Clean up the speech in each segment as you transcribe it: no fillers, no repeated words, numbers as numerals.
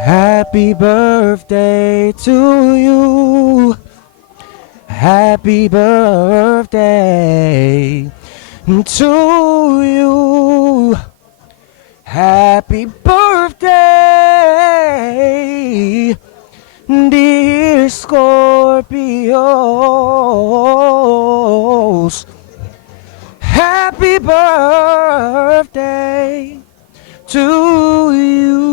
Happy birthday to you. Happy birthday to you. Happy birthday, dear Scorpios. Happy birthday to you.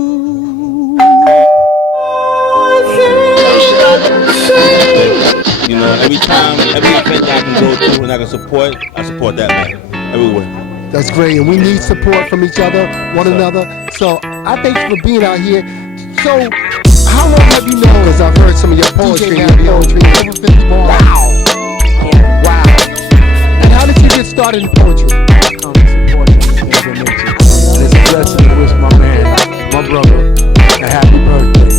You know, every event that I can go to and I can support, I support that man everywhere. That's great, and we need support from each other, one another. So I thank you for being out here. So, how long have you known? Because I've heard some of your poetry. Over 50 bars. Wow. Wow. And how did you get started in poetry? Come support him and things of nature. And it's a blessing to wish my man, my brother, a happy birthday.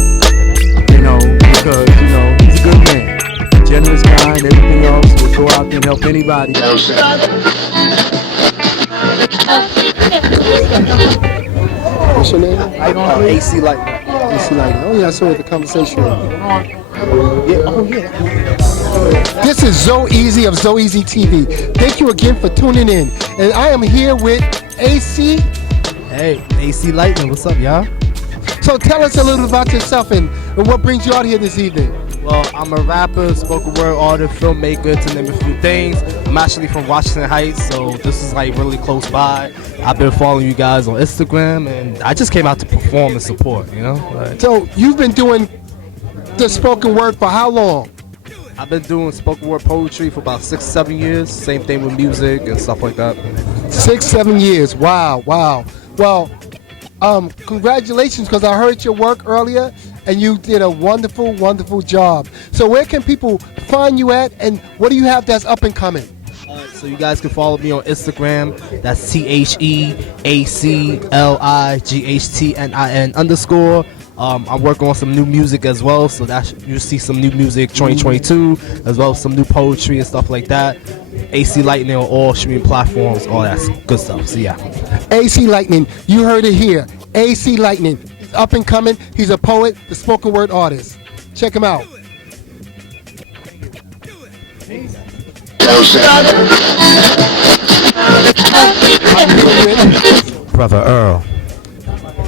You know, because, you know, he's a good man. Generous, kind, everything else. Will go out there and help anybody. What's your name? AC Light. AC Light. Oh yeah, I saw the conversation. This is Zo Easy of Zo Easy TV. Thank you again for tuning in. And I am here with AC. Hey, AC Lightning, what's up, y'all? So tell us a little about yourself and what brings you out here this evening. Well, I'm a rapper, spoken word artist, filmmaker, to name a few things. I'm actually from Washington Heights, so this is like really close by. I've been following you guys on Instagram, and I just came out to perform and support, you know? Like, So you've been doing the spoken word for how long? I've been doing spoken word poetry for about 6-7 years. Same thing with music and stuff like that. 6-7 years. Wow, wow. Well, congratulations, because I heard your work earlier and you did a wonderful, wonderful job. So where can people find you at, and what do you have that's up and coming? So you guys can follow me on Instagram. That's TheACLIGHTNIN_. I'm working on some new music as well, so that you'll see some new music 2022, as well as some new poetry and stuff like that. AC Lightning on all streaming platforms, all that good stuff. So yeah. AC Lightning, you heard it here. AC Lightning, he's up and coming. He's a poet, the spoken word artist. Check him out. Brother Earl.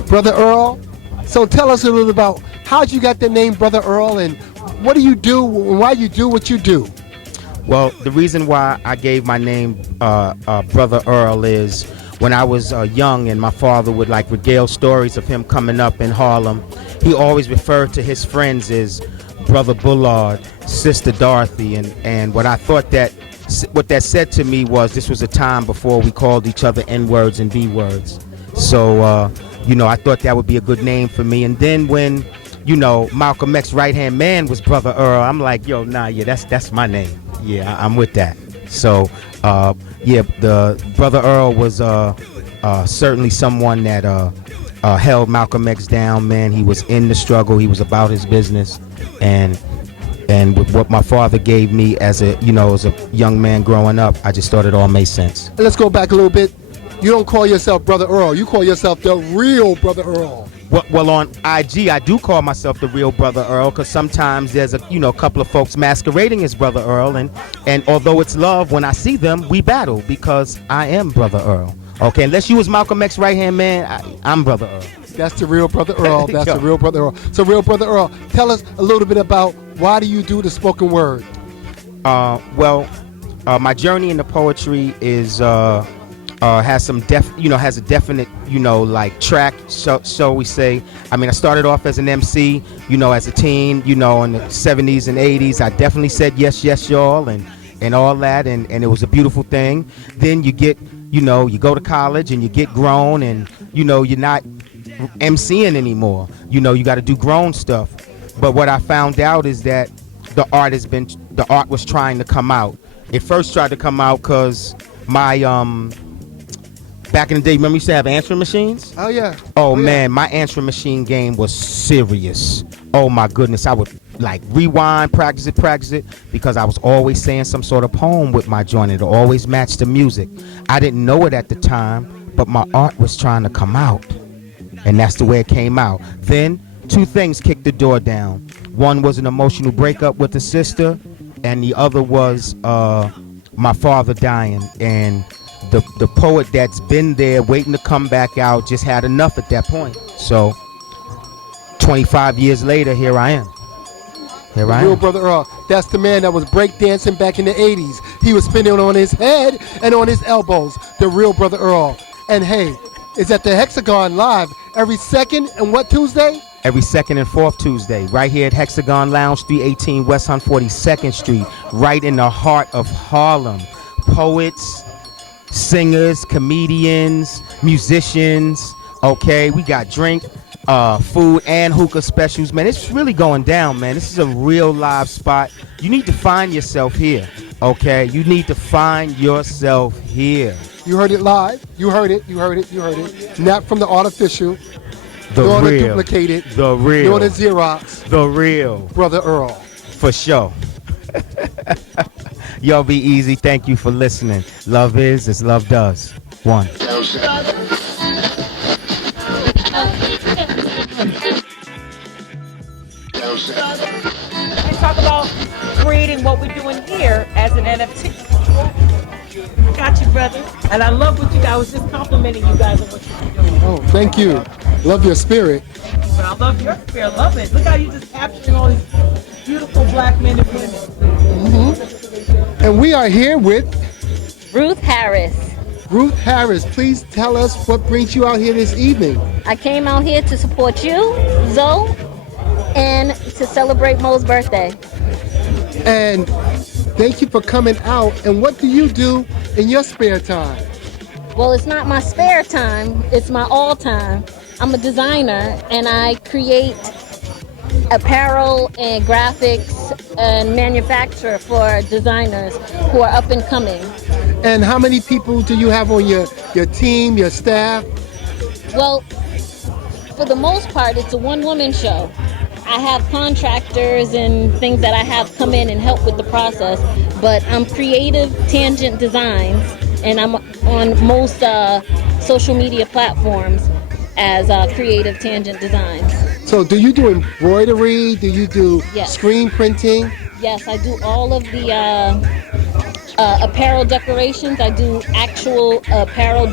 Brother Earl. So tell us a little about how'd you got the name Brother Earl, and what do you do and why you do what you do? Well, the reason why I gave my name Brother Earl is when I was young and my father would like regale stories of him coming up in Harlem, he always referred to his friends as Brother Bullard, Sister Dorothy, and what that said to me was this was a time before we called each other N-words and B-words. So, you know, I thought that would be a good name for me. And then when, you know, Malcolm X's right-hand man was Brother Earl, I'm like, yo, nah, yeah, that's my name. Yeah, I'm with that. So, yeah, the Brother Earl was certainly someone that held Malcolm X down, man. He was in the struggle. He was about his business. And with what my father gave me as a young man growing up, I just thought it all made sense. Let's go back a little bit. You don't call yourself Brother Earl. You call yourself the real Brother Earl. Well, on IG, I do call myself the real Brother Earl, because sometimes there's a couple of folks masquerading as Brother Earl, and although it's love, when I see them, we battle because I am Brother Earl. Okay, unless you was Malcolm X's right-hand man, I'm Brother Earl. That's the real Brother Earl. That's the real Brother Earl. So, real Brother Earl, tell us a little bit about why do you do the spoken word? Well, my journey into poetry is has a definite like track, so we say. I mean, I started off as an MC, as a teen, in the 70s and 80s. I definitely said yes, yes, y'all, and all that, and it was a beautiful thing. Then you get, you go to college and you get grown, and you're not MCing anymore. You got to do grown stuff. But what I found out is that the art was trying to come out. It first tried to come out because my back in the day, remember we used to have answering machines? Oh yeah. Oh man, my answering machine game was serious. Oh my goodness, I would like rewind, practice it, because I was always saying some sort of poem with my joint. It always matched the music. I didn't know it at the time, but my art was trying to come out, and that's the way it came out. Then two things kicked the door down. One was an emotional breakup with a sister, and the other was my father dying. And the poet that's been there waiting to come back out just had enough at that point. So 25 years later, here I am. Real Brother Earl. That's the man that was breakdancing back in the 80s. He was spinning on his head and on his elbows. The Real Brother Earl. And hey, it's at the Hexagon live every second and what Tuesday? Every second and fourth Tuesday, right here at Hexagon Lounge, 318 West 142nd Street, right in the heart of Harlem. Poets, singers, comedians, musicians. Okay, we got drink, food, and hookah specials. Man, it's really going down, man. This is a real live spot. You need to find yourself here. Okay, you need to find yourself here. You heard it live. You heard it. You heard it. You heard it. Not from the artificial. The nor real. The duplicated. The real. Nor the Xerox. The real. Brother Earl. For sure. Y'all be easy. Thank you for listening. Love is as love does. One. Let's talk about creating what we're doing here as an NFT. Got you, brother. And I love what you guys. I was just complimenting you guys on what you're doing. Oh, thank you. Love your spirit. But I love your spirit. Love it. Look how you just capturing all these beautiful black men and women. Mm-hmm. And we are here with Ruth Harris. Ruth Harris. Please tell us what brings you out here this evening. I came out here to support you, Zoe, and to celebrate Mo's birthday. And thank you for coming out. And what do you do in your spare time? Well, it's not my spare time, it's my all time. I'm a designer and I create apparel and graphics and manufacture for designers who are up and coming. And how many people do you have on your team, your staff? Well, for the most part, it's a one-woman show. I have contractors and things that I have come in and help with the process, but I'm Creative Tangent Designs, and I'm on most social media platforms as Creative Tangent Designs. So do you do embroidery? Do you do Yes. screen printing? Yes, I do all of the apparel decorations. I do actual apparel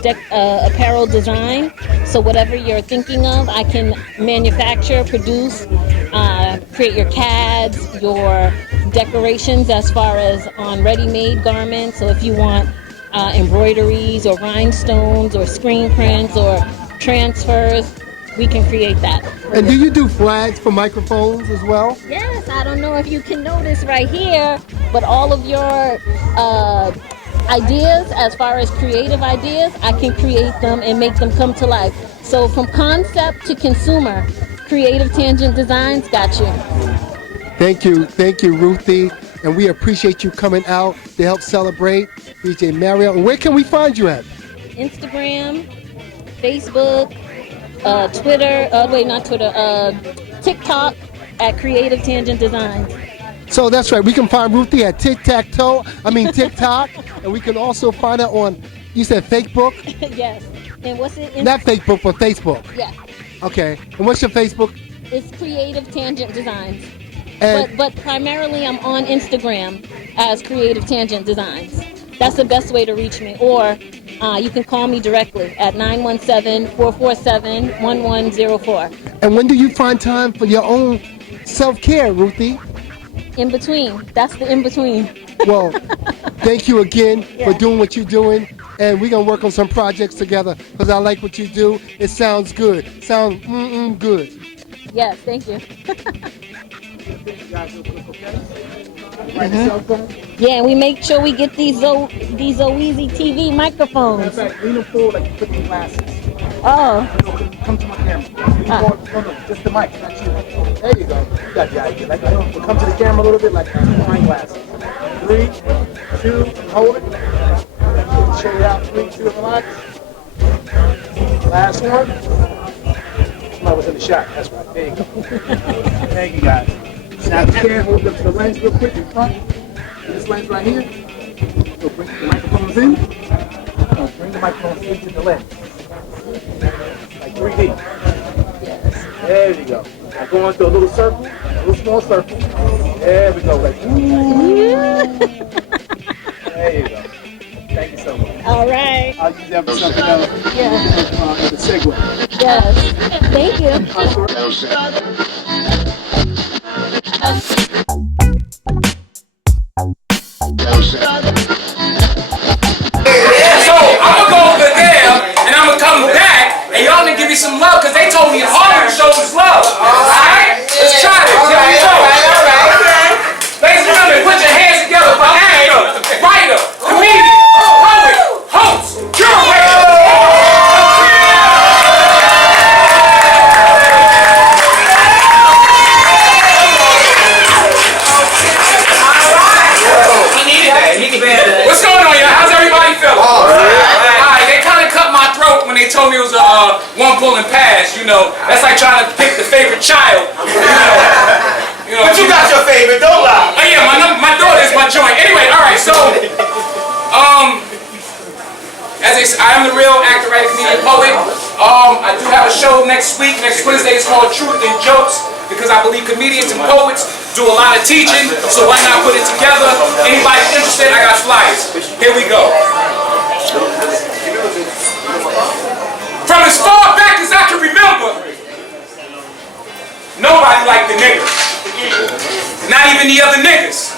design. So whatever you're thinking of, I can manufacture, produce, create your CADs, your decorations as far as on ready-made garments. So if you want embroideries or rhinestones or screen prints or transfers, we can create that. And do you do flags for microphones as well? Yes, I don't know if you can notice right here, but all of your ideas, as far as creative ideas, I can create them and make them come to life. So from concept to consumer, Creative Tangent Designs got you. Thank you, Ruthie. And we appreciate you coming out to help celebrate DJ Mario. And where can we find you at? Instagram, Facebook, Twitter, TikTok at Creative Tangent Designs. So that's right. We can find Ruthie at TikTok. And we can also find her on, you said Facebook? Yes. And what's it? Not Facebook, but Facebook. Yeah. Okay. And what's your Facebook? It's Creative Tangent Designs. And But primarily I'm on Instagram as Creative Tangent Designs. That's the best way to reach me. Or you can call me directly at 917-447-1104. And when do you find time for your own self-care, Ruthie? In between. That's the in between. Well, thank you again for doing what you're doing. And we're going to work on some projects together because I like what you do. It sounds good. Sounds good. Yes, thank you. Yeah, and we make sure we get these Zoeezy TV microphones. Lean forward like you put in glasses. Oh. Come to my camera. No, just the mic, not you. There you go. You got the idea. Like, come to the camera a little bit like my glasses. 3, 2, hold it. Shake it out. 3, 2, relax. Last one. Somebody was in the shot. That's right. There you go. Thank you, guys. Now, if you can, hold up the lens real quick in front. This lens right here. So bring the microphones in. Bring the microphones into the lens. Like 3D. Yes. There you go. I go into a little circle, a little small circle. There we go. Like, there you go. Thank you so much. All right. I'll use that for something else. Yeah. The segue. Yes. Thank you. So I'm gonna go over there and I'm gonna come back and y'all gonna give me some love because they told me Harlem shows love. Alright? Let's try this. Here we go. Ladies and gentlemen, put your hands together for actor, writer, comedian, poet, host, curator. What's going on, y'all? How's everybody feeling? Alright, they kind of cut my throat when they told me it was a one pull and pass, you know. That's like trying to pick the favorite child. You know, But you got your favorite, don't lie. oh yeah, my daughter is my joint. Anyway, alright, so, I am the real actor, writer, comedian, poet. I do have a show next week, next Wednesday. It's called Truth and Jokes because I believe comedians and poets do a lot of teaching, so why not put it together? Anybody interested? I got flyers. Here we go. From as far back as I can remember, nobody liked the niggas. Not even the other niggas.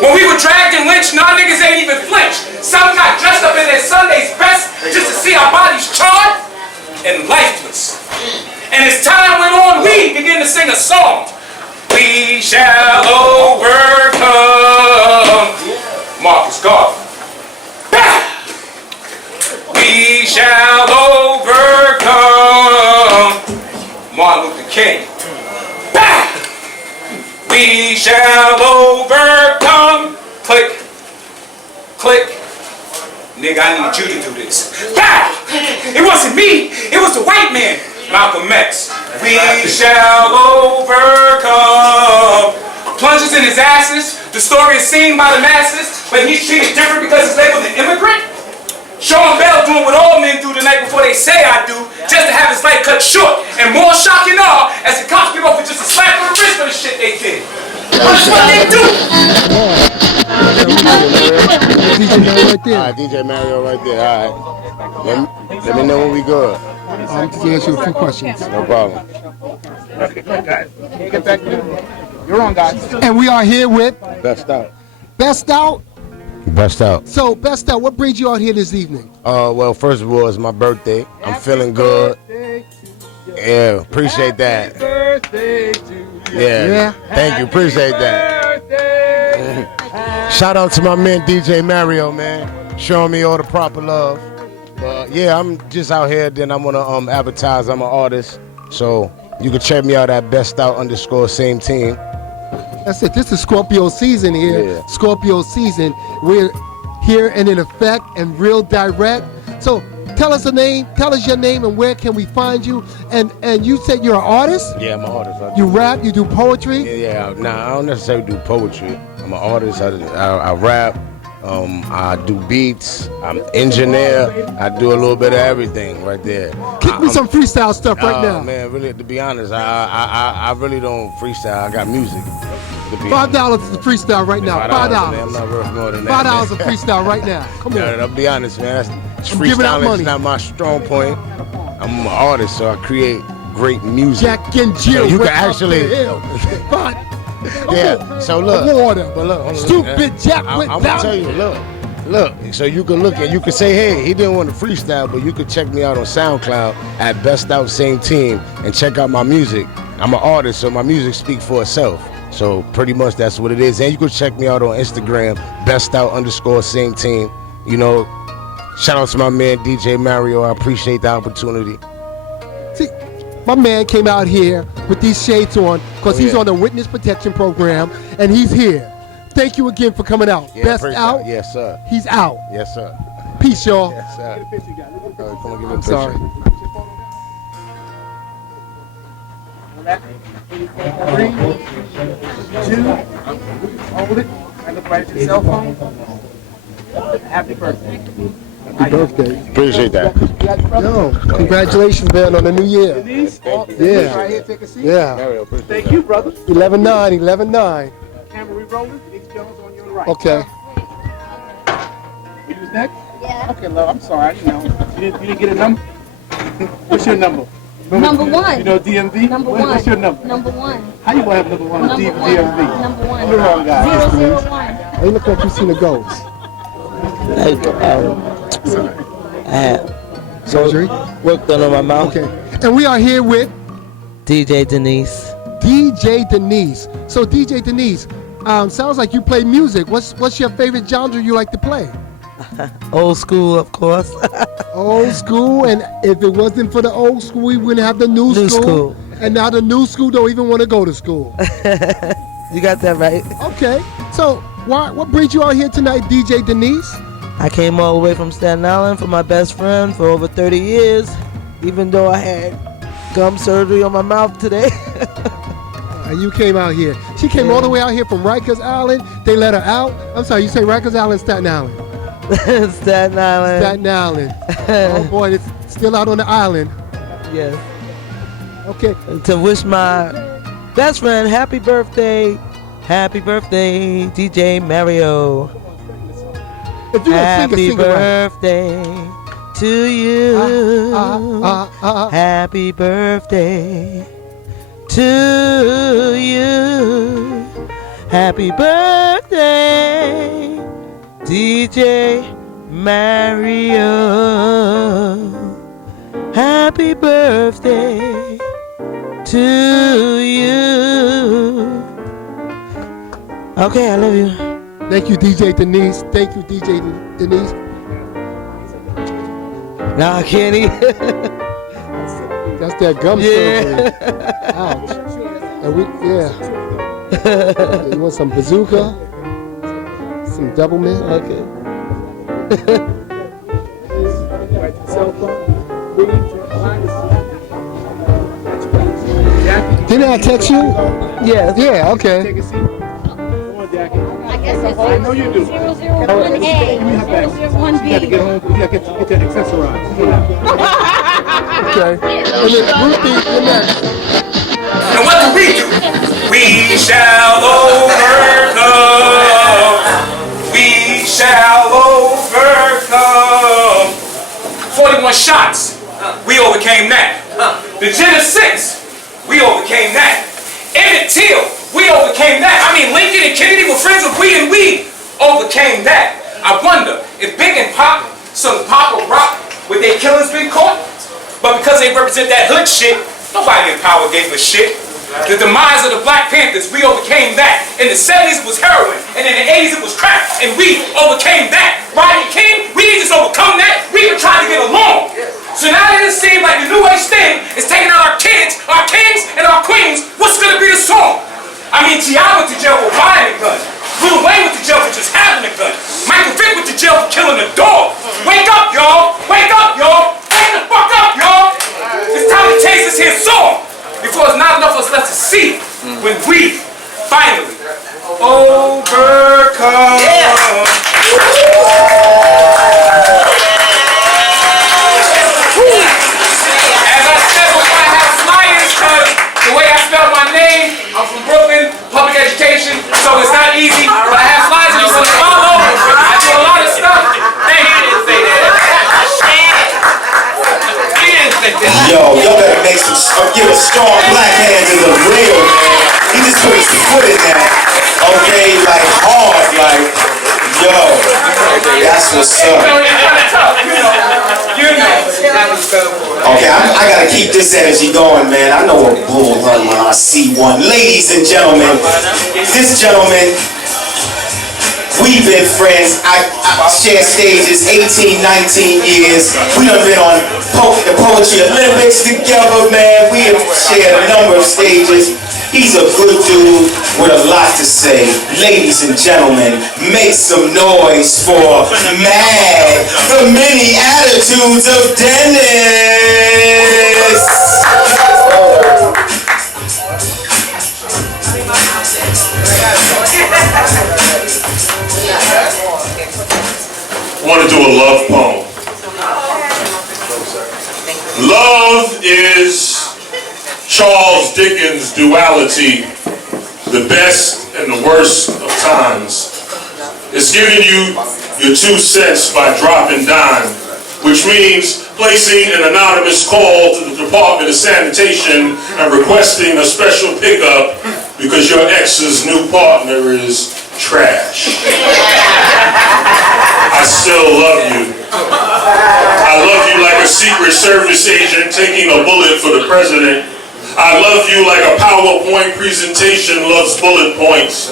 When we were dragged and lynched, nah niggas ain't even flinched. Some got dressed up in their Sunday's best just to see our bodies charred and lifeless. And as time went on, we began to sing a song. We shall overcome. Marcus Garvey. We shall overcome. Martin Luther King. We shall overcome. Click. Click. Nigga, I need you to do this. It wasn't me. It was the white man. Malcolm X. We shall overcome. Plunges in his asses. The story is seen by the masses, but he's treated different because he's labeled an immigrant. Sean Bell doing what all men do the night before they say I do, just to have his life cut short. And more shocking all, as the cops get off with just a slap on the wrist for the shit they did. That's what they do. DJ Mario right there. All right, DJ Mario right there. All right. Let me know when we good. I'm just gonna ask you a few questions. No problem. Okay, good, guys. Get back to you're on, guys. And we are here with Best out. Best Out. Best out. So, Best Out, what brings you out here this evening? Well, first of all, it's my birthday. I'm feeling good. Yeah, appreciate that. Yeah. Thank you. Appreciate that. Shout out to my man DJ Mario, man, showing me all the proper love. Yeah, I'm just out here. Then I'm gonna advertise. I'm an artist, so you can check me out at bestout_same team. That's it. This is Scorpio season here. Yeah. Scorpio season. We're here and in effect and real direct. So tell us the name. Tell us your name and where can we find you. And you said you're an artist. Yeah, I'm an artist. You rap. You do poetry. Yeah. Nah, I don't necessarily do poetry. I'm an artist. I rap. I do beats. I'm engineer. I do a little bit of everything right there. Kick me some freestyle stuff right now. Man, really, to be honest, I really don't freestyle. I got music. $5 is the freestyle right now. $5. I'm not worth more than that. $5 a freestyle right now. Come on. I'll be honest, man. giving out Freestyling money. is not my strong point. I'm an artist, so I create great music. Jack and Jill. So you can went up actually. the hill. But, Yeah. So look. Water. But look. Stupid Jack went I'm down. gonna tell you. Look. So you can look and you can say, hey, he didn't want to freestyle, but you can check me out on SoundCloud at Best Out Same Team and check out my music. I'm an artist, so my music speaks for itself. So pretty much that's what it is. And you can check me out on Instagram, bestout_same team. You know, shout out to my man DJ Mario. I appreciate the opportunity. See, my man came out here with these shades on because he's yeah. on the witness protection program and he's here. Thank you again for coming out. Yeah, Best appreciate out. it. Yes, sir. He's out. Yes, sir. Peace, y'all. Yes, sir. Come on, give me a I'm picture. sorry. 3, 2, hold it. I look right at your cell phone. Happy birthday. Happy birthday. Appreciate that. Yo, congratulations, man, on the new year. Denise, Yeah. right here, take a seat. Yeah. Thank you, brother. 11-9, 11-9. Camera re-rolling. Denise Jones on your right. Okay. You was next? Yeah. Okay, love, I'm sorry. I didn't know. You didn't get a number? What's your number? Number one. You know DMV? Number one. What's your number? Number one. How you gonna have number one? Number one. DMV. Number one. You're wrong, guy. 001. Hey, look like you seen the ghost. Surgery? Work done on my mouth. Okay. And we are here with DJ Denise. DJ Denise. So DJ Denise, sounds like you play music. What's your favorite genre you like to play? Old school, of course. Old school, and if it wasn't for the old school, we wouldn't have the new school. And now the new school don't even want to go to school. You got that right. Okay. So what brings you out here tonight, DJ Denise? I came all the way from Staten Island for my best friend for over 30 years, even though I had gum surgery on my mouth today. And you came out here. She came all the way out here from Rikers Island. They let her out. I'm sorry, you say Rikers Island, Staten Island? Staten Island. Staten Island. Oh boy, it's still out on the island. Yes. Okay. And to wish my best friend happy birthday, DJ Mario. If you Happy sing it right. birthday to you. Happy birthday to you. Happy birthday, DJ Mario. Happy birthday to you. Okay, I love you. Thank you, DJ Denise. Thank you, DJ Denise. Nah, Kenny. That's that gum surgery. Ouch. And you want some bazooka? Some double mint? Okay. Didn't I text you? Yes. Yeah, okay. Take a seat. Come on, Jackie. I guess it's I know you do. 001A, Give me her back. You gotta 001B. get home. You gotta get that accessorized. Come on. Okay. And then Ruthie, you're next. And what do? We shall overcome. We shall overcome. 41 shots. We overcame that. The Gen 6. We overcame that. Emmett Till. We overcame that. I mean, Lincoln and Kennedy were friends with we, and we overcame that. I wonder if Big and Pop, some Pop or Rock, would their killers be caught? But because they represent that hood shit, nobody in power gave a shit. The demise of the Black Panthers, we overcame that. In the 70s it was heroin, and in the 80s it was crack, and we overcame that. Rodney King, we didn't just overcome that, we even tried to get along. So now that it seems like the New Age thing is taking out our kids, our kings, and our queens, what's gonna be the song? I mean, T.I. went to jail for buying a gun. Lil Wayne went to jail for just having a gun. Michael Vick went to jail for killing a dog. Wake up, y'all! Wake up, y'all! Wake the fuck up, y'all! It's time to change this here song before there's not enough of us left to see when we finally overcome. Yeah. As I said before, I have flyers because the way I spell my name, I'm from Brooklyn, public education, so it's not easy, but I have flyers and you can follow. I do a lot of stuff. Hey, he didn't say that. He didn't say that. Yo, y'all better make some, give a strong black hand to the real man. He just put his foot in that, okay, like hard, like, yo, that's what's up. Okay, I gotta keep this energy going, man. I know a bull run when I see one. Ladies and gentlemen, this gentleman, we've been friends. I shared stages 18, 19 years. We done been on the Poetry Olympics together, man. We have shared a number of stages. He's a good dude with a lot to say. Ladies and gentlemen, make some noise for Mad, the many attitudes of Dennis. I want to do a love poem. Charles Dickens' duality, the best and the worst of times. It's giving you your 2 cents by dropping dime, which means placing an anonymous call to the Department of Sanitation and requesting a special pickup because your ex's new partner is trash. I still love you. I love you like a Secret Service agent taking a bullet for the president. I love you like a PowerPoint presentation loves bullet points.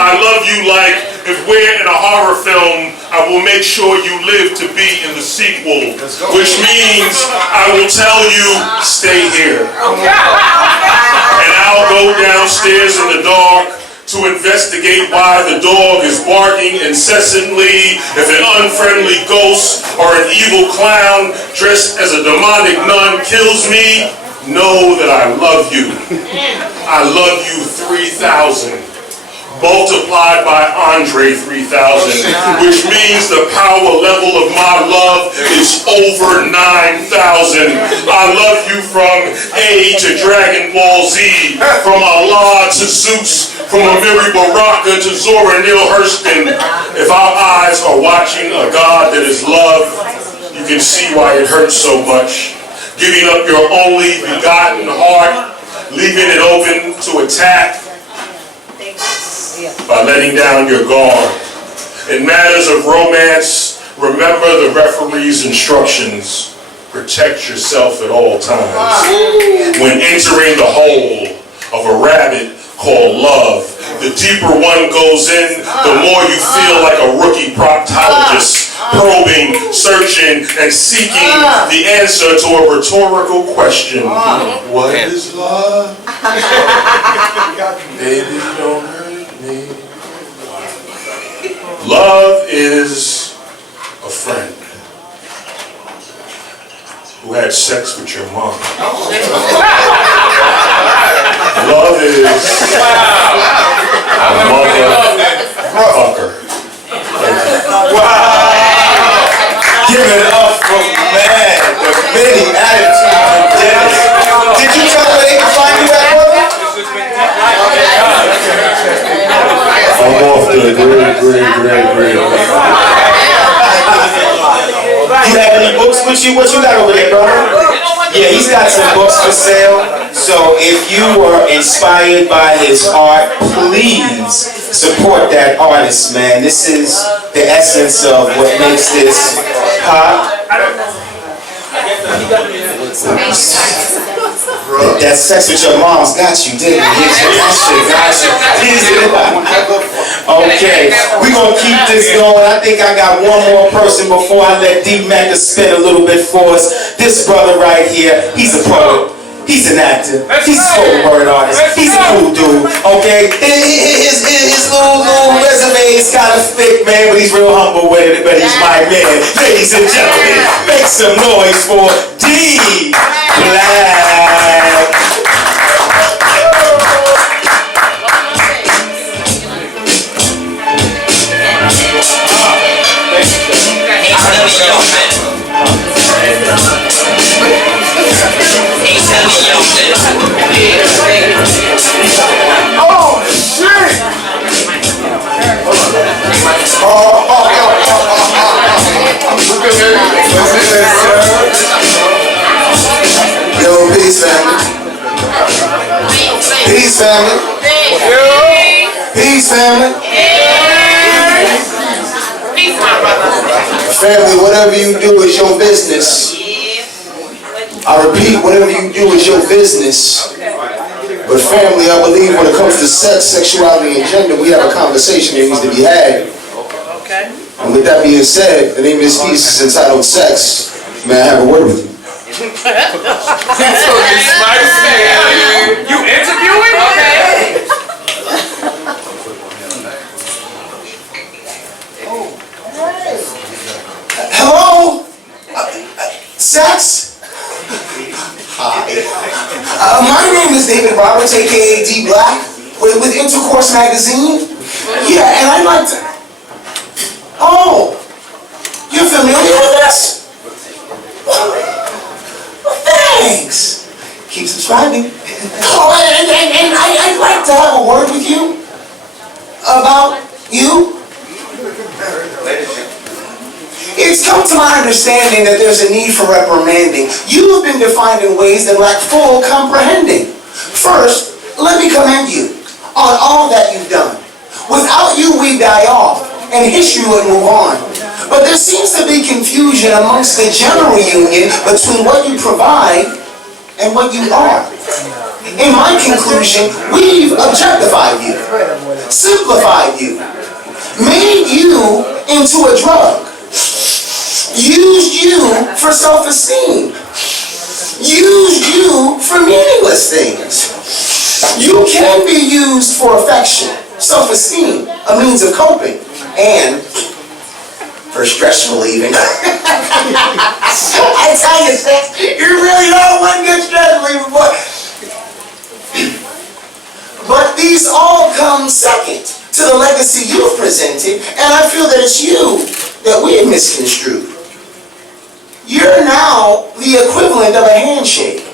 I love you like if we're in a horror film, I will make sure you live to be in the sequel, which means I will tell you, stay here. And I'll go downstairs in the dark to investigate why the dog is barking incessantly. If an unfriendly ghost or an evil clown dressed as a demonic nun kills me, know that I love you. I love you 3,000. Multiplied by Andre 3000, which means the power level of my love is over 9,000. I love you from A to Dragon Ball Z, from Allah to Zeus, from Amiri Baraka to Zora Neale Hurston. If our eyes are watching a God that is love, you can see why it hurts so much. Giving up your only begotten heart, leaving it open to attack, by letting down your guard. In matters of romance, remember the referee's instructions. Protect yourself at all times. When entering the hole of a rabbit called love, the deeper one goes in, the more you feel like a rookie proctologist, probing, searching, and seeking the answer to a rhetorical question. What is love? Baby, don't hurt me. Love is a friend who had sex with your mom. Love is a motherfucker. Wow! Give it up for man, the many attitudes. Did you tell them where they can find you at, brother? I'm off to great. You have any books with you? What you got over there, brother? Yeah, he's got some books for sale. So if you were inspired by his art, please support that artist, man. This is the essence of what makes this pop. That sex with your mom's got you, didn't it? Got you. Okay, we're going to keep this going. I think I got one more person before I let D-Mac spin a little bit for us. This brother right here, he's a poet. He's an actor. He's a spoken word artist. He's a cool dude, okay? His little resume is kind of thick, man, but he's real humble with it, but he's my man. Ladies and gentlemen, make some noise for D-Black. Oh, shit! Yo, peace, family. Peace, family. Peace, family. Peace, my brother. Family, whatever you do is your business. I repeat, whatever you do is your business. But family, I believe when it comes to sex, sexuality, and gender, we have a conversation that needs to be had. And with that being said, the name of this piece is entitled Sex. May I have a word with you? You interviewing? Okay. Hello? Sex? Hi. My name is David Roberts, aka D Black, with Intercourse Magazine. Yeah, and I'd like to... Oh, you're familiar with this? Well, thanks. keep subscribing. Oh, and I'd like to have a word with you about you. It's come to my understanding that there's a need for reprimanding. You have been defined in ways that lack full comprehending. First, let me commend you on all that you've done. Without you, we die off, and history would move on. But there seems to be confusion amongst the general union between what you provide and what you are. In my conclusion, we've objectified you, simplified you, made you into a drug, used you for self-esteem, used you for meaningless things. You can be used for affection, self-esteem, a means of coping, and for stress relieving. I tell you, Sex, you really are one good stress reliever, boy. But these all come second to the legacy you've presented, and I feel that it's you that we have misconstrued. You're now the equivalent of a handshake,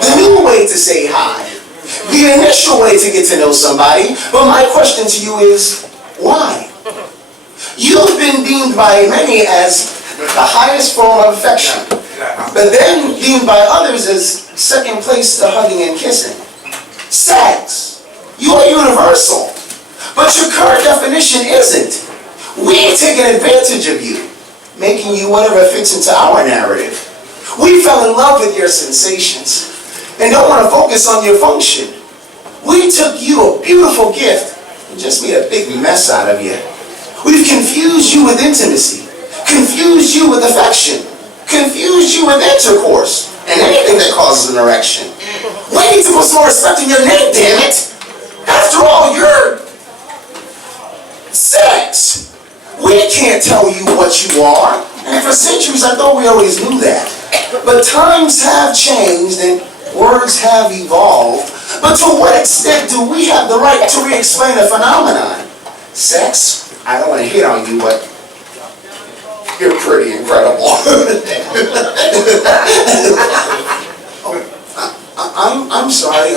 the new way to say hi, the initial way to get to know somebody. But my question to you is, why? You've been deemed by many as the highest form of affection, but then deemed by others as second place to hugging and kissing. Sex, you are universal, but your current definition isn't. We've taken advantage of you, making you whatever fits into our narrative. We fell in love with your sensations and don't want to focus on your function. We took you, a beautiful gift, and just made a big mess out of you. We've confused you with intimacy, confused you with affection, confused you with intercourse, and anything that causes an erection. We need to put some more respect in your name, damn it! After all, you're sex. We can't tell you what you are, and for centuries I thought we always knew that. But times have changed and words have evolved. But to what extent do we have the right to re-explain a phenomenon? Sex? I don't want to hit on you, but you're pretty incredible. I'm sorry.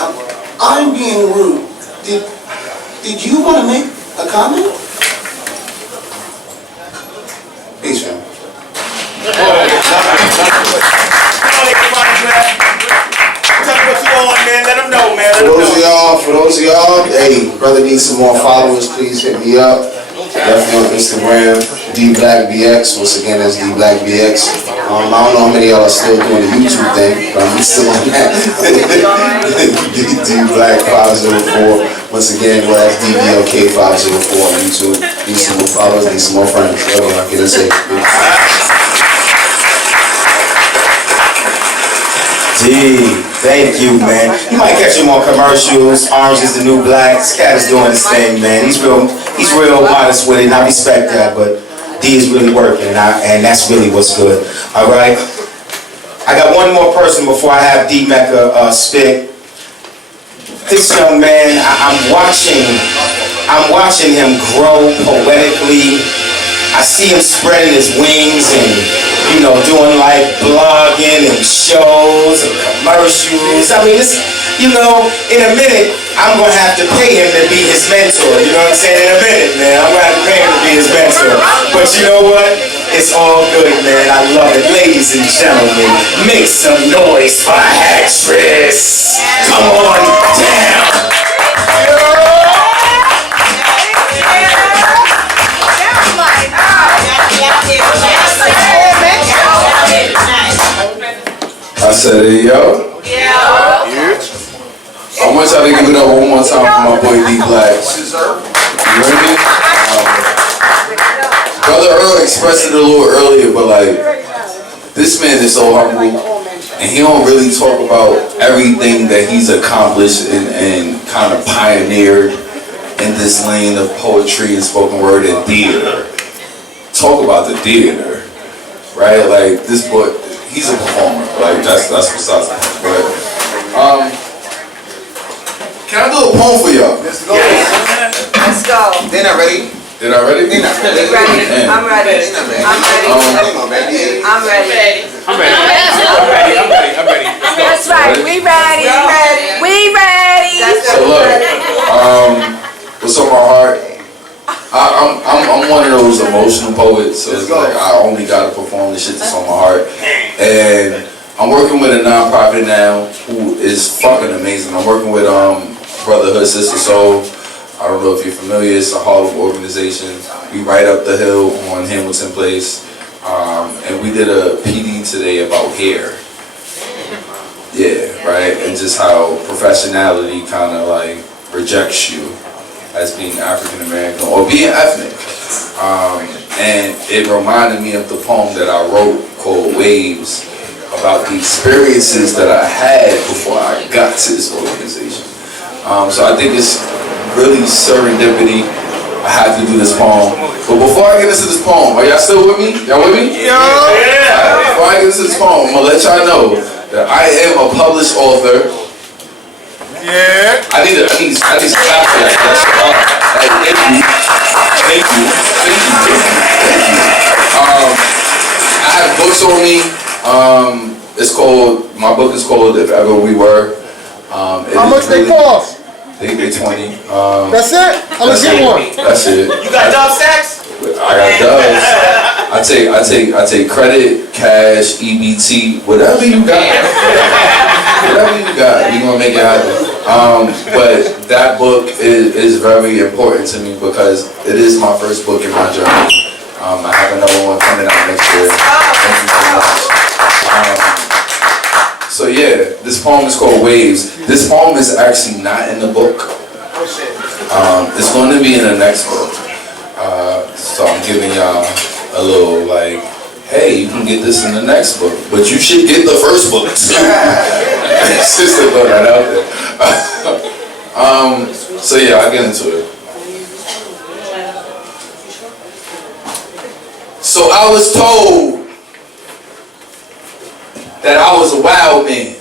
I'm being rude. Did you want to make a comment? Peace, man. For those of y'all, hey, brother needs some more followers, please hit me up. Definitely on Instagram, DBlackBX. Once again, that's DBlackBX. I don't know how many of y'all are still doing the YouTube thing, but I'm still on that. DBlack504. Once again, well, that's DBLK504 on YouTube. Need some more followers, need some more friends. There we go. Get us in. Gee, thank you, man. You might catch him on commercials. Orange is the New Black. This cat is doing his thing, man. He's real modest with it, and I respect that, but D is really working, and that's really what's good. All right? I got one more person before I have D Mecca spit. This young man, I'm watching him grow poetically. I see him spreading his wings and, doing like blogging and shows and commercials. I mean, in a minute, I'm going to have to pay him to be his mentor. You know what I'm saying? In a minute, man, I'm going to have to pay him to be his mentor. But you know what? It's all good, man. I love it. Ladies and gentlemen, make some noise for Actress. Come on down. I said, hey, yo. Yeah. I want y'all to give it up one more time for my boy D Black. You heard me? Brother Earl expressed it a little earlier, but this man is so humble, and he don't really talk about everything that he's accomplished and kind of pioneered in this lane of poetry and spoken word and theater. Talk about the theater, right? Like this boy, he's a performer. Like that's besides the point. But can I do a poem for y'all? Let's go. Let's go. They're not ready. They not ready? We ready. I'm ready. I'm ready. I'm ready. That's right. We ready. We ready. So look, what's on my heart? I'm one of those emotional poets, so it's like I only gotta perform the shit that's on my heart. And I'm working with a nonprofit now who is fucking amazing. I'm working with Brotherhood Sister Soul. I don't know if you're familiar. It's a Harlem organization. We right up the hill on Hamilton Place, and we did a PD today about hair. Yeah, right, and just how professionality kind of like rejects you as being African American or being ethnic. And it reminded me of the poem that I wrote called Waves, about the experiences that I had before I got to this organization. So I think it's really serendipity. I have to do this poem. But before I get into this poem, are y'all still with me? Y'all with me? Yeah. Before I get into this poem, I'm gonna let y'all know that I am a published author. Yeah. I need to clap for that. Thank you. I have books on me. My book is called If Ever We Were. How much they cost? They 20. That's it? I'm gonna get one. That's it. You got dub sacks? I got dubs. I take credit, cash, EBT, whatever you got. Whatever you got, we gonna make it happen. But that book is very important to me because it is my first book in my journey. I have another one coming out next year. Thank you so much. So yeah, this poem is called Waves. This poem is actually not in the book. It's going to be in the next book. So I'm giving y'all a little like, hey, you can get this in the next book, but you should get the first book too. Just to throw that out there. So yeah, I'll get into it. So I was told that I was a wild man.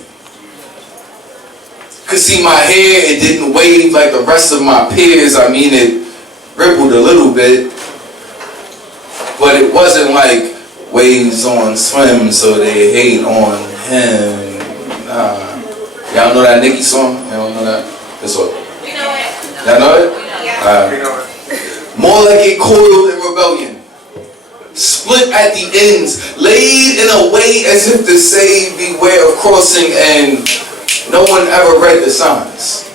Could see my hair, it didn't wave like the rest of my peers. I mean, it rippled a little bit, but it wasn't like waves on swim, so they hate on him. Nah. Y'all know that Nicki song? Y'all know that? This one. Y'all know it? More like it coiled in rebellion. Split at the ends, laid in a way as if to say beware of crossing, and no one ever read the signs.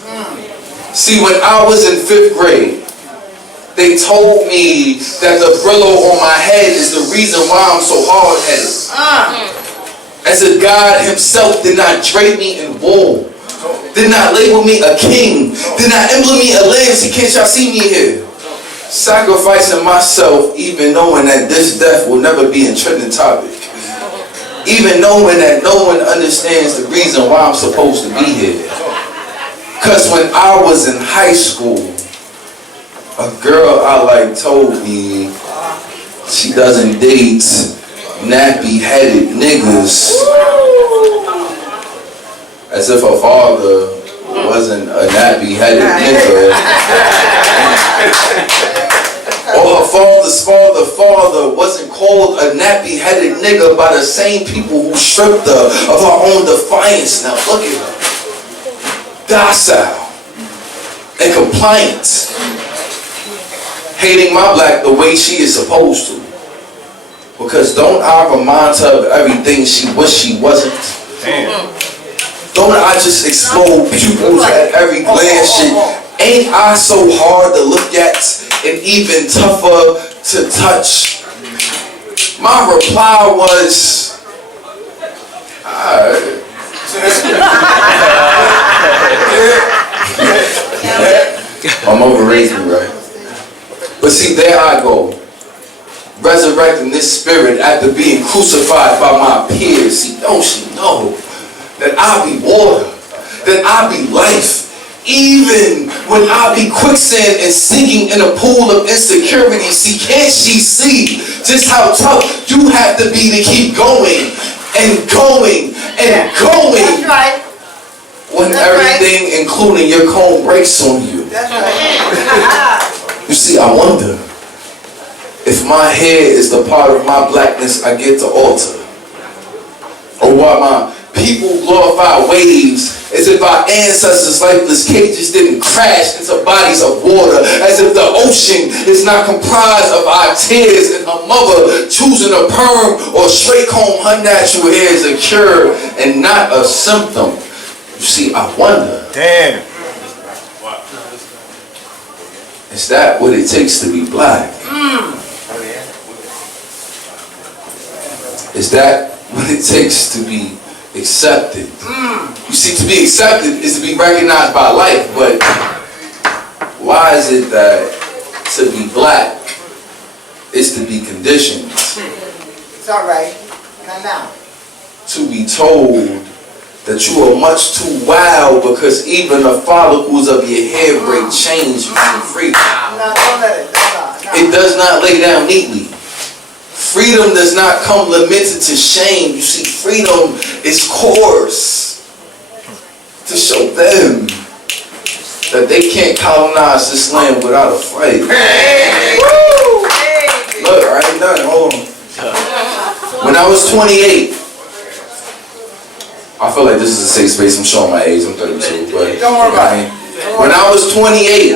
See, when I was in 5th grade, they told me that the brillo on my head is the reason why I'm so hard-headed. As if God himself did not drape me in wool, did not label me a king, did not emblem me a lamb. See, can't y'all see me here? Sacrificing myself, even knowing that this death will never be a trending topic. Even knowing that no one understands the reason why I'm supposed to be here. Because when I was in high school, a girl I like told me she doesn't date nappy-headed niggas. As if her father wasn't a nappy-headed nigga. Or her father's father wasn't called a nappy-headed nigga by the same people who stripped her of her own defiance. Now look at her. Docile and compliant. Hating my black the way she is supposed to. Because don't I remind her of everything she wished she wasn't? Damn. Don't I just explode pupils at every glance? Shit. Ain't I so hard to look at and even tougher to touch? My reply was, alright. I'm overrated, right? But see, there I go, resurrecting this spirit after being crucified by my peers. See, don't she know that I be water, that I be life, even when I be quicksand and sinking in a pool of insecurity. See, can't she see just how tough you have to be to keep going and going and going? That's right. When that's everything, including your comb, breaks on you. That's right. You see, I wonder, if my hair is the part of my blackness I get to alter. Or why my people glorify waves as if our ancestors' lifeless cages didn't crash into bodies of water, as if the ocean is not comprised of our tears and her mother choosing a perm or straight comb her natural hair is a cure and not a symptom. You see, I wonder. Damn. Is that what it takes to be black? Is that what it takes to be accepted? You see, to be accepted is to be recognized by life, but why is it that to be black is to be conditioned? It's all right. Not now. To be told that you are much too wild because even the follicles of your hair break change you from freedom. No, don't let it. No. It does not lay down neatly. Freedom does not come limited to shame. You see, freedom is coarse to show them that they can't colonize this land without a fight. Hey. Look, I ain't done. Hold on. When I was 28, I feel like this is a safe space. I'm showing my age. I'm 32, but don't worry about it. When I was 28,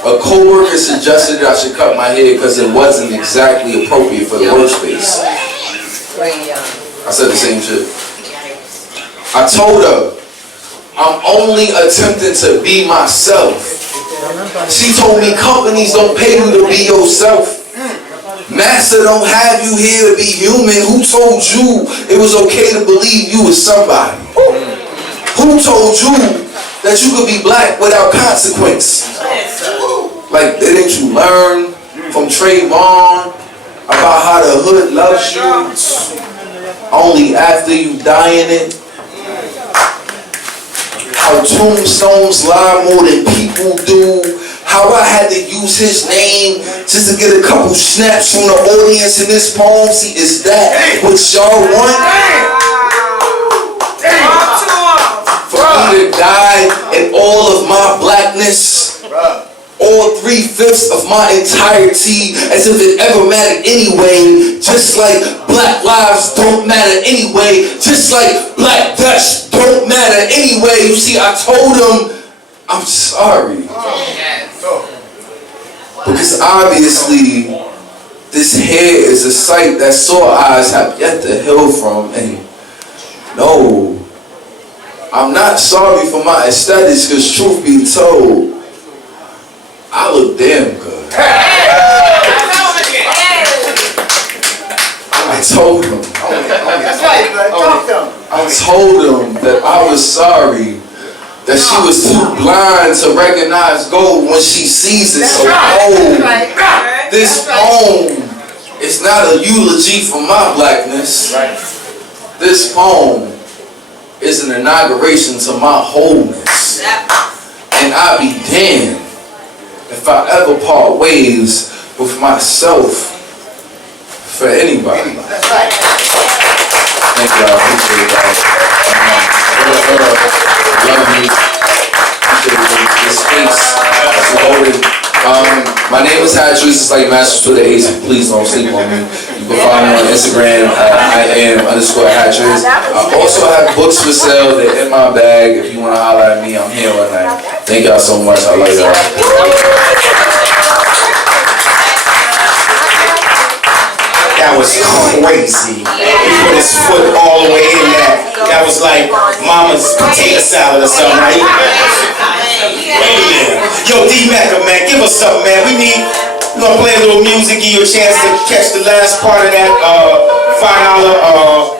a co-worker suggested that I should cut my hair because it wasn't exactly appropriate for the workspace. I said the same shit. I told her, I'm only attempting to be myself. She told me companies don't pay you to be yourself. Master don't have you here to be human. Who told you it was okay to believe you was somebody? Who told you that you could be black without consequence? Like, didn't you learn from Trayvon about how the hood loves you only after you die in it? How tombstones lie more than people do? How I had to use his name just to get a couple snaps from the audience in this poem? See, is that what y'all want? For me to die in all of my blackness? All 3/5 of my entirety, as if it ever mattered anyway. Just like black lives don't matter anyway. Just like black deaths don't matter anyway. You see, I told him, I'm sorry. Because obviously, this hair is a sight that sore eyes have yet to heal from. And no, I'm not sorry for my aesthetics, because truth be told, I look damn good. I told him. That's right, bro. Talk to him. I told him that I was sorry that she was too blind to recognize gold when she sees it. So gold. This poem is not a eulogy for my blackness. This poem is an inauguration to my wholeness. And I be damned if I ever part ways with myself for anybody. That's right. Thank y'all. Appreciate it, guys. Love you. Appreciate this space. My name is Hattrice. It's like Masters to the Ace. Please don't sleep on me. You can find me on Instagram. I am_Hattrice. I also have books for sale. They're in my bag. If you want to holler at me, I'm here all night. Thank y'all so much. I love y'all. That was crazy. He put his foot all the way in there. That was like mama's potato salad or something, right? Amen. Yo, D-Mecca, man, give us something, man. We're gonna play a little music, give you a chance to catch the last part of that $5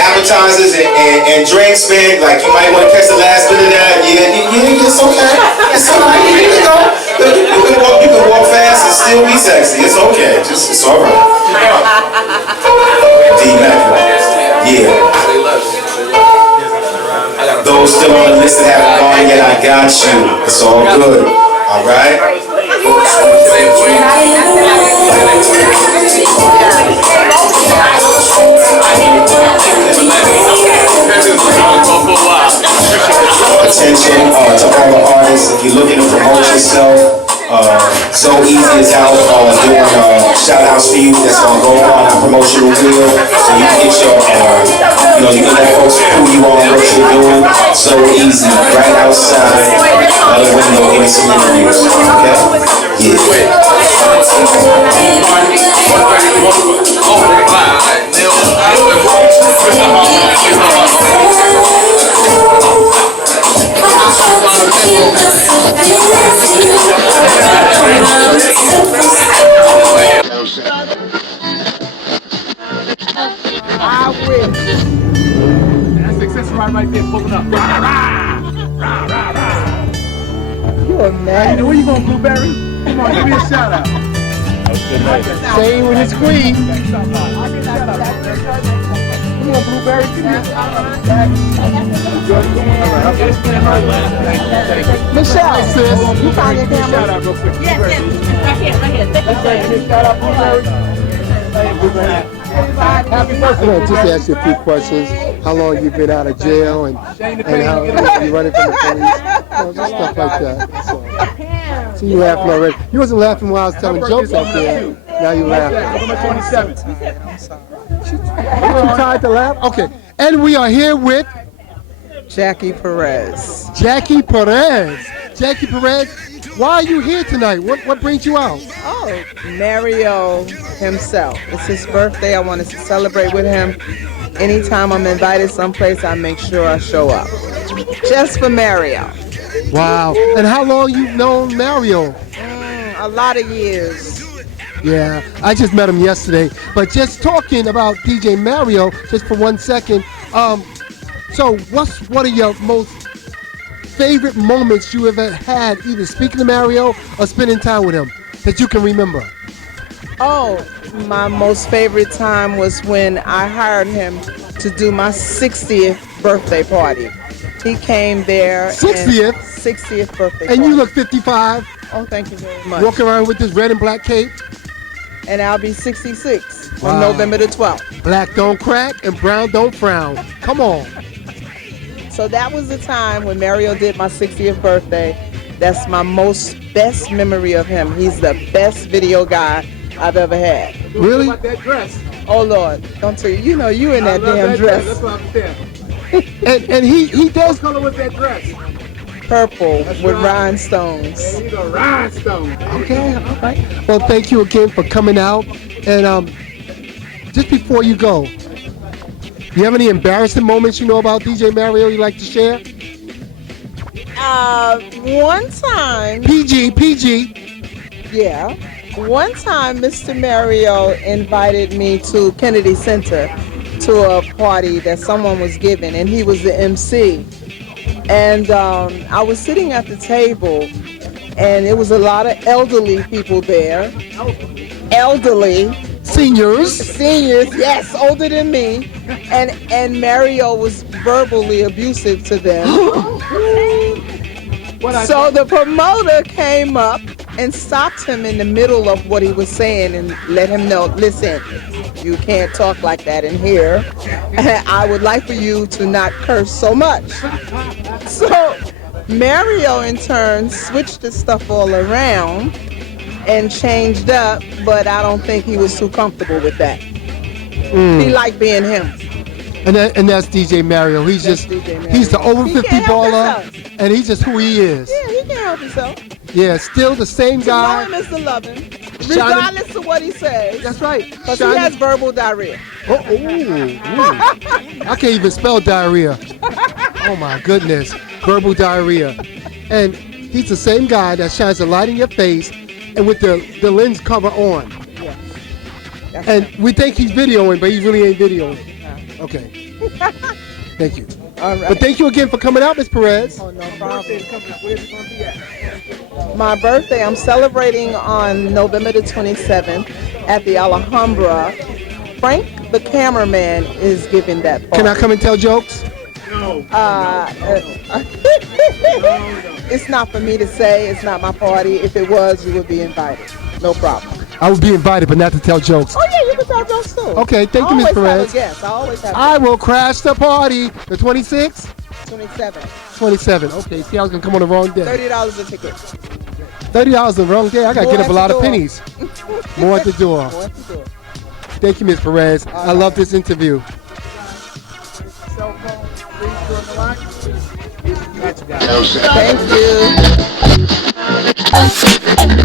appetizers and drinks, man. Like, you might want to catch the last bit of that. Yeah, it's okay. It's alright. You can go. You can walk fast and still be sexy. It's okay. It's alright. D-Mecca. Yeah. Those still on the list that haven't gone yet, I got you. It's all good. Alright? Attention to all the artists. If you're looking to promote yourself, So Easy is out doing shout outs for you that's gonna go on our promotional reel, so you can get your, you can let folks know who you are and what you're doing. So easy, right outside by the window, getting some interviews. Okay? Yeah. I wish. That's success right there, pulling up. Rah, rah, rah, rah, rah. You a man. Hey, where you going, Blueberry? Come on, give me a shout out. Staying with his queen. Come on, Blueberry, give me a shout out. Michelle, sis, You found your camera? Shout out real quick. Yes, yes. Right here. Take a Shout out, Blueberry. Hey, Blueberry. Happy I birthday, want to just Blueberry. ask you a few questions. How long you been out of jail and how you running from the police? Just stuff like that. So you laughing already. You wasn't laughing while I was telling jokes out there. Now you laughing. November 27th. You too tired to laugh? Okay. And we are here with Jackie Perez. Jackie Perez. Jackie Perez, why are you here tonight? What brings you out? Oh, Mario himself. It's his birthday. I wanted to celebrate with him. Anytime I'm invited someplace, I make sure I show up. Just for Mario. Wow. And how long you known Mario? A lot of years. Yeah, I just met him yesterday. But just talking about DJ Mario, just for 1 second. So what's one of your most favorite moments you ever had, either speaking to Mario or spending time with him, that you can remember? Oh, my most favorite time was when I hired him to do my 60th birthday party. He came there. 60th? 60th birthday And party. you look 55. Oh, thank you very much. Walking around with this red and black cape. And I'll be 66 Wow. on November the 12th. Black don't crack and brown don't frown. Come on. So that was the time when Mario did my 60th birthday. That's my best memory of him. He's the best video guy I've ever had. Really? About that dress. Oh Lord, don't tell you. You know you in that damn dress. That's what I'm saying. And he does. What color was that dress? Purple That's with right. rhinestones. There you go, rhinestone. Okay, all right. Well, thank you again for coming out. And just before you go, do you have any embarrassing moments you know about DJ Mario you'd like to share? One time. PG. Yeah. One time, Mr. Mario invited me to Kennedy Center to a party that someone was giving, and he was the MC. And I was sitting at the table, and it was a lot of elderly people there. Elderly. Seniors, yes, older than me. And Mario was verbally abusive to them. So the promoter came up and stopped him in the middle of what he was saying and let him know, listen, you can't talk like that in here. I would like for you to not curse so much. So Mario in turn switched the stuff all around and changed up, but I don't think he was too comfortable with that. He liked being him. And that's DJ Mario. He's he's the over 50 baller, and he's just who he is. Yeah, he can't help himself. Yeah, still the same guy. To know him is to love him, regardless of what he says. That's right. Because he has verbal diarrhea. I can't even spell diarrhea. Oh my goodness, verbal diarrhea. And he's the same guy that shines a light in your face, and with the lens cover on. Yeah. And we think he's videoing, but he really ain't videoing. Okay. Thank you. All right. But thank you again for coming out, Ms. Perez. Oh, no problem. My birthday, I'm celebrating on November the 27th at the Alhambra. Frank, the cameraman, is giving that party. Can I come and tell jokes? No. It's not for me to say. It's not my party. If it was, you would be invited. No problem. I would be invited, but not to tell jokes. Oh, yeah, you can tell jokes too. Okay, thank you, Ms. Perez. Yes, I always have. I will crash the party. The 26th? 27. 27. Okay, see, I was going to come on the wrong day. $30 a ticket. $30 the wrong day. I gotta get up a lot of pennies. More at the door. Thank you, Ms. Perez. I love this interview. Cell phone, please, on the line. Got you guys. Thank you.